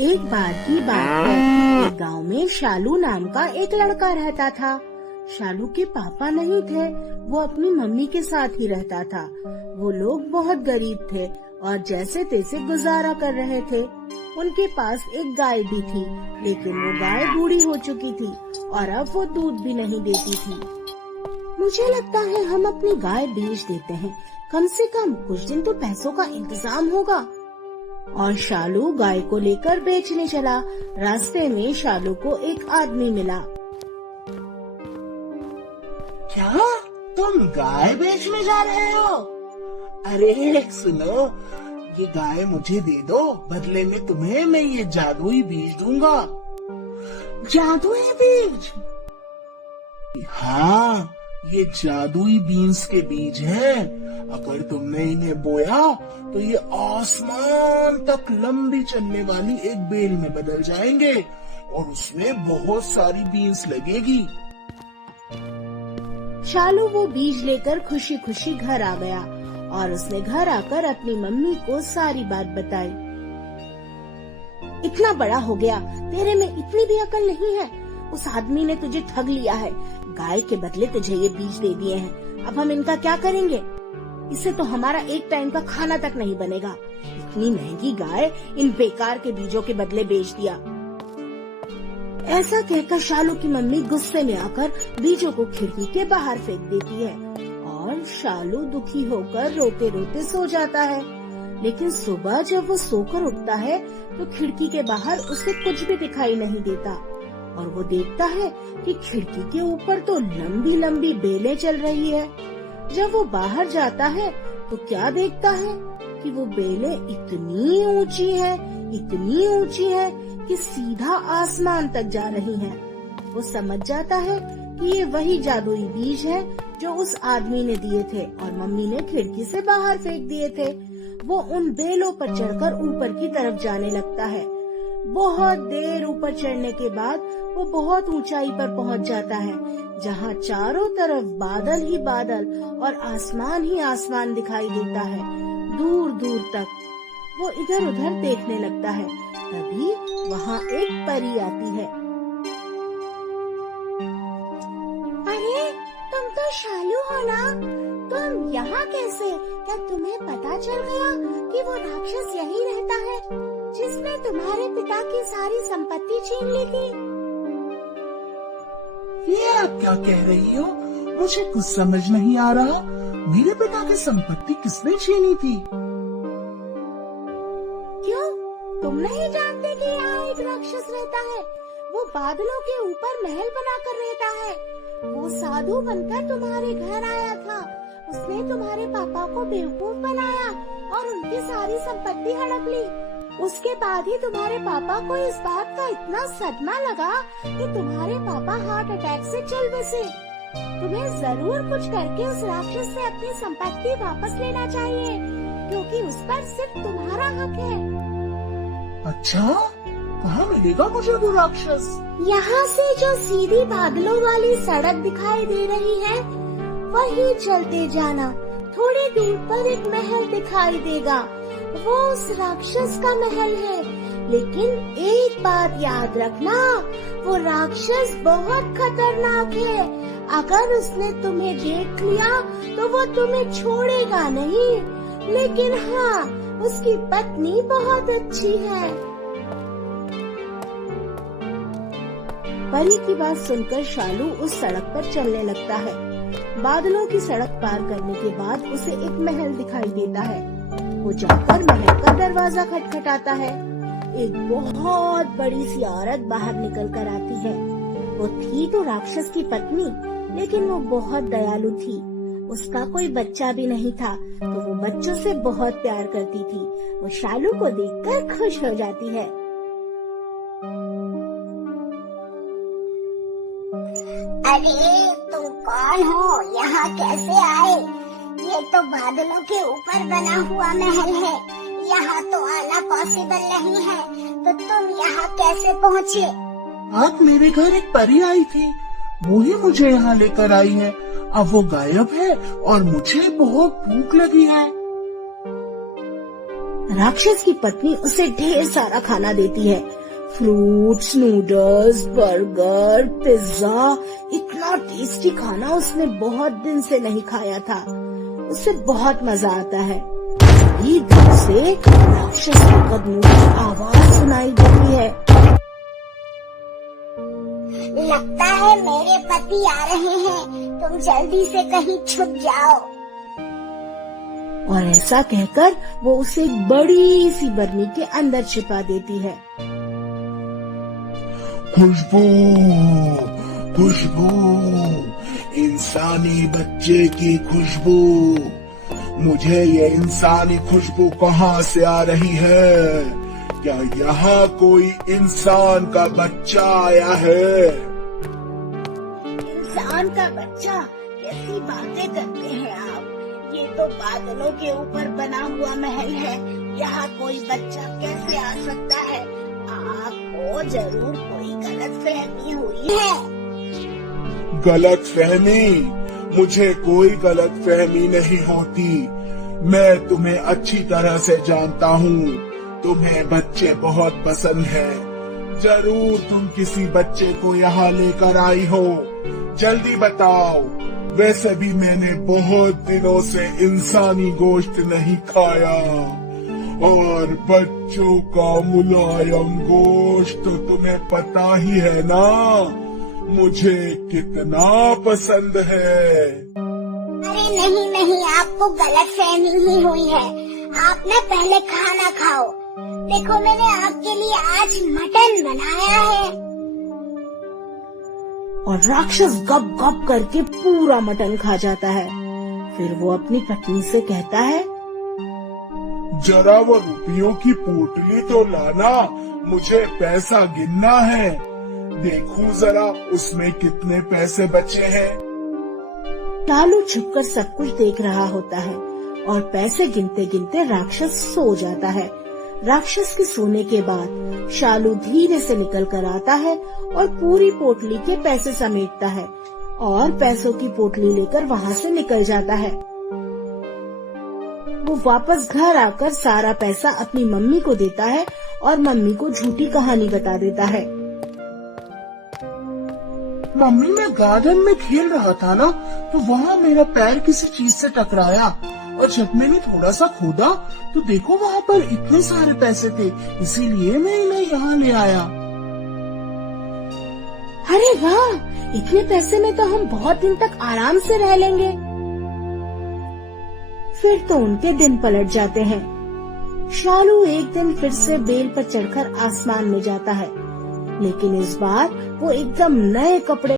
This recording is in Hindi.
एक बार की बात है, एक गांव में शालू नाम का एक लड़का रहता था। शालू के पापा नहीं थे, वो अपनी मम्मी के साथ ही रहता था। वो लोग बहुत गरीब थे और जैसे तैसे गुजारा कर रहे थे। उनके पास एक गाय भी थी, लेकिन वो गाय बूढ़ी हो चुकी थी और अब वो दूध भी नहीं देती थी। मुझे लगता है हम अपनी गाय बेच देते हैं, कम से कम कुछ दिन तो पैसों का इंतजाम होगा। और शालू गाय को लेकर बेचने चला। रास्ते में शालू को एक आदमी मिला। क्या तुम गाय बेचने जा रहे हो? अरे सुनो, ये गाय मुझे दे दो, बदले में तुम्हें मैं ये जादुई बीज दूंगा। जादुई बीज? हाँ, ये जादुई बीन्स के बीज हैं। अगर तुमने इन्हें बोया तो ये आसमान तक लंबी चलने वाली एक बेल में बदल जाएंगे और उसमें बहुत सारी बीन्स लगेगी। शालू वो बीज लेकर खुशी खुशी घर आ गया और उसने घर आकर अपनी मम्मी को सारी बात बताई। इतना बड़ा हो गया, तेरे में इतनी भी अकल नहीं है। उस आदमी ने तुझे ठग लिया है। गाय के बदले तुझे ये बीज दे दिए हैं। अब हम इनका क्या करेंगे? इससे तो हमारा एक टाइम का खाना तक नहीं बनेगा। इतनी महंगी गाय इन बेकार के बीजों के बदले बेच दिया। ऐसा कहकर शालू की मम्मी गुस्से में आकर बीजों को खिड़की के बाहर फेंक देती है और शालू दुखी होकर रोते रोते सो जाता है। लेकिन सुबह जब वो सोकर उठता है तो खिड़की के बाहर उसे कुछ भी दिखाई नहीं देता और वो देखता है कि खिड़की के ऊपर तो लंबी लंबी बेलें चल रही है। जब वो बाहर जाता है तो क्या देखता है कि वो बेलें इतनी ऊंची है कि सीधा आसमान तक जा रही हैं। वो समझ जाता है कि ये वही जादुई बीज है जो उस आदमी ने दिए थे और मम्मी ने खिड़की से बाहर फेंक दिए थे। वो उन बेलों पर चढ़कर ऊपर की तरफ जाने लगता है। बहुत देर ऊपर चढ़ने के बाद वो बहुत ऊंचाई पर पहुंच जाता है, जहाँ चारों तरफ बादल ही बादल और आसमान ही आसमान दिखाई देता है दूर दूर तक। वो इधर उधर देखने लगता है। तभी वहाँ एक परी आती है। अरे तुम तो शालू हो ना? तुम यहाँ कैसे? क्या तुम्हें पता चल गया कि वो राक्षस यही रहता है जिसने तुम्हारे पिता की सारी संपत्ति छीन ली थी? ये आप क्या कह रही हो? मुझे कुछ समझ नहीं आ रहा। मेरे पिता की संपत्ति किसने छीनी थी? क्यों, तुम नहीं जानते कि यहाँ एक राक्षस रहता है? वो बादलों के ऊपर महल बनाकर रहता है। वो साधु बनकर तुम्हारे घर आया था। उसने तुम्हारे पापा को बेवकूफ बनाया और उनकी सारी संपत्ति हड़प ली। उसके बाद ही तुम्हारे पापा को इस बात का इतना सदमा लगा कि तुम्हारे पापा हार्ट अटैक से चल बसे। तुम्हें जरूर कुछ करके उस राक्षस से अपनी संपत्ति वापस लेना चाहिए, क्योंकि उस पर सिर्फ तुम्हारा हक है। अच्छा, कहाँ मिलेगा मुझे वो राक्षस? यहाँ से जो सीधी बादलों वाली सड़क दिखाई दे रही है, वही चलते जाना। थोड़ी दूर पर एक महल दिखाई देगा, वो उस राक्षस का महल है। लेकिन एक बात याद रखना, वो राक्षस बहुत खतरनाक है। अगर उसने तुम्हें देख लिया तो वो तुम्हें छोड़ेगा नहीं। लेकिन हाँ, उसकी पत्नी बहुत अच्छी है। परी की बात सुनकर शालू उस सड़क पर चलने लगता है। बादलों की सड़क पार करने के बाद उसे एक महल दिखाई देता है। वो जाकर महल का दरवाजा खटखटाता है। एक बहुत बड़ी सी औरत बाहर निकल कर आती है। वो थी तो राक्षस की पत्नी, लेकिन वो बहुत दयालु थी। उसका कोई बच्चा भी नहीं था, तो वो बच्चों से बहुत प्यार करती थी। वो शालू को देखकर खुश हो जाती है। अरे तुम कौन हो? यहाँ कैसे आए? ये तो बादलों के ऊपर बना हुआ महल है। यहाँ तो आना पॉसिबल नहीं है, तो तुम यहाँ कैसे पहुँचे? आप मेरे घर एक परी आई थी, वो ही मुझे यहाँ लेकर आई है। अब वो गायब है और मुझे बहुत भूख लगी है। राक्षस की पत्नी उसे ढेर सारा खाना देती है। फ्रूट्स, नूडल्स, बर्गर, पिज्जा, इतना टेस्टी खाना उसने बहुत दिन से नहीं खाया था। उसे बहुत मजा आता है। तभी दूर से राक्षस के कदमों की आवाज सुनाई देती है। लगता है मेरे पति आ रहे हैं, तुम जल्दी से कहीं छुप जाओ। और ऐसा कहकर वो उसे एक बड़ी सी बरनी के अंदर छिपा देती है। खुशबू, खुशबू, इंसानी बच्चे की खुशबू। मुझे ये इंसानी खुशबू कहाँ से आ रही है? क्या यहाँ कोई इंसान का बच्चा आया है? इंसान का बच्चा? कैसी बातें करते हैं आप? ये तो बादलों के ऊपर बना हुआ महल है, यहाँ कोई बच्चा कैसे आ सकता है? आपको जरूर कोई गलतफहमी हुई है। गलतफहमी? मुझे कोई गलतफहमी नहीं होती। मैं तुम्हें अच्छी तरह से जानता हूँ। तुम्हें बच्चे बहुत पसंद हैं। जरूर तुम किसी बच्चे को यहाँ लेकर आई हो। जल्दी बताओ। वैसे भी मैंने बहुत दिनों से इंसानी गोश्त नहीं खाया, और बच्चों का मुलायम गोश्त तो तुम्हें पता ही है ना मुझे कितना पसंद है। अरे नहीं नहीं, आपको गलतफहमी ही हुई है। आप ना पहले खाना खाओ। देखो मैंने आपके लिए आज मटन बनाया है। और राक्षस गप गप करके पूरा मटन खा जाता है। फिर वो अपनी पत्नी से कहता है, जरा वो रुपयों की पोटली तो लाना, मुझे पैसा गिनना है। देखूं जरा उसमें कितने पैसे बचे हैं। टालू छुपकर सब कुछ देख रहा होता है और पैसे गिनते गिनते राक्षस सो जाता है। राक्षस के सोने के बाद शालू धीरे से निकल कर आता है और पूरी पोटली के पैसे समेटता है और पैसों की पोटली लेकर वहाँ से निकल जाता है। वो वापस घर आकर सारा पैसा अपनी मम्मी को देता है और मम्मी को झूठी कहानी बता देता है। मम्मी, मैं गार्डन में खेल रहा था ना, तो वहाँ मेरा पैर किसी चीज से टकराया, और जब मैंने थोड़ा सा खोदा तो देखो वहाँ पर इतने सारे पैसे थे, इसीलिए मैं इन्हें यहाँ ले आया। अरे वाह, इतने पैसे में तो हम बहुत दिन तक आराम से रह लेंगे। फिर तो उनके दिन पलट जाते हैं। शालू एक दिन फिर से बेल पर चढ़कर आसमान में जाता है, लेकिन इस बार वो एकदम नए कपड़े